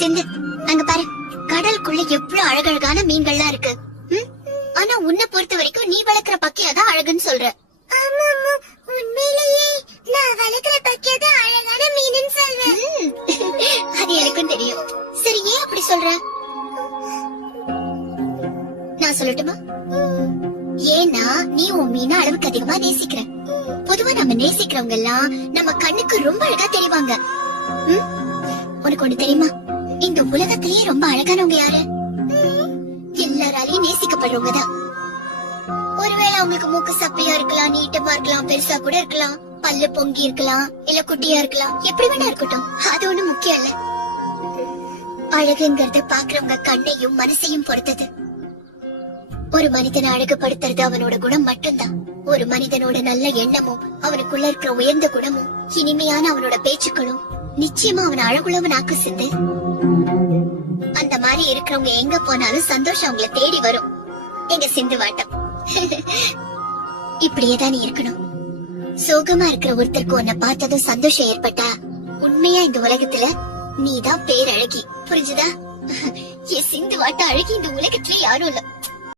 சிந்து, அங்க பாரு, கடலுக்குள்ள எவ்வளவு அழகழகான மீன்கள்லாம் இருக்கு. ஆனா உன்னை பொறுத்த வரைக்கும் நீ வளர்க்கிற பக்கியாதான் அழகுன்னு சொல்ற. ஆமா அம்மா, உண்மையிலேயே நான் வளர்க்கிற பக்கியதான் அழகான மீனுன்னு சொல்றேன். அது எனக்கும் தெரியும். சரி, ஏன் அப்படி சொல்ற? நான் சொல்லட்டுமா? ஏன்னா நீ உன் மீனை அளவுக்கு அதிகமா நேசிக்கிற. பொதுவா நம்ம நேசிக்கிறவங்க எல்லாம் நம்ம கண்ணுக்கு ரொம்ப அழகா தெரிவாங்க. உனக்கு ஒண்ணு தெரியுமா? இந்த உலகத்திலேயே ரொம்ப அழகானவங்க யாரு? எல்லாராலையும் நேசிக்கப்படுறவங்க தான். ஒருவேளை அவங்களுக்கு மூக்கு சப்பையா இருக்கலாம், நீட்டமா இருக்கலாம், பெருசா கூட இருக்கலாம், பல்லு பொங்கி இருக்கலாம், இல்ல குட்டியா இருக்கலாம், எப்படி வேணா இருக்கட்டும். அது ஒண்ணு முக்கியம் இல்ல. அழகுங்கிறது பாக்குறவங்க கண்ணையும் மனசையும் பொறுத்தது. ஒரு மனிதனை அழகுபடுத்துறது அவனோட குணம் மட்டும்தான். ஒரு மனிதனோட நல்ல எண்ணமும், அவனுக்குள்ள இருக்கிற உயர்ந்த குணமும், இனிமையான அவனோட பேச்சுக்களும் நிச்சயமா அவனை அழகுள்ளவன் ஆக்கு சிந்து. அந்த மாதிரி இருக்கிறவங்க எங்க போனாலும் சந்தோஷம் அவங்கள தேடி வரும். எங்க சிந்து வாட்டம். இப்படியேதான் நீ இருக்கணும். சோகமா இருக்கிற ஒருத்தருக்கு உன்னை பார்த்ததும் சந்தோஷம் ஏற்பட்டா உண்மையா இந்த உலகத்துல நீதான் பேரழகி. புரிஞ்சுதா? என் சிந்து வாட்ட அழகி இந்த உலகத்துல யாரும் இல்ல.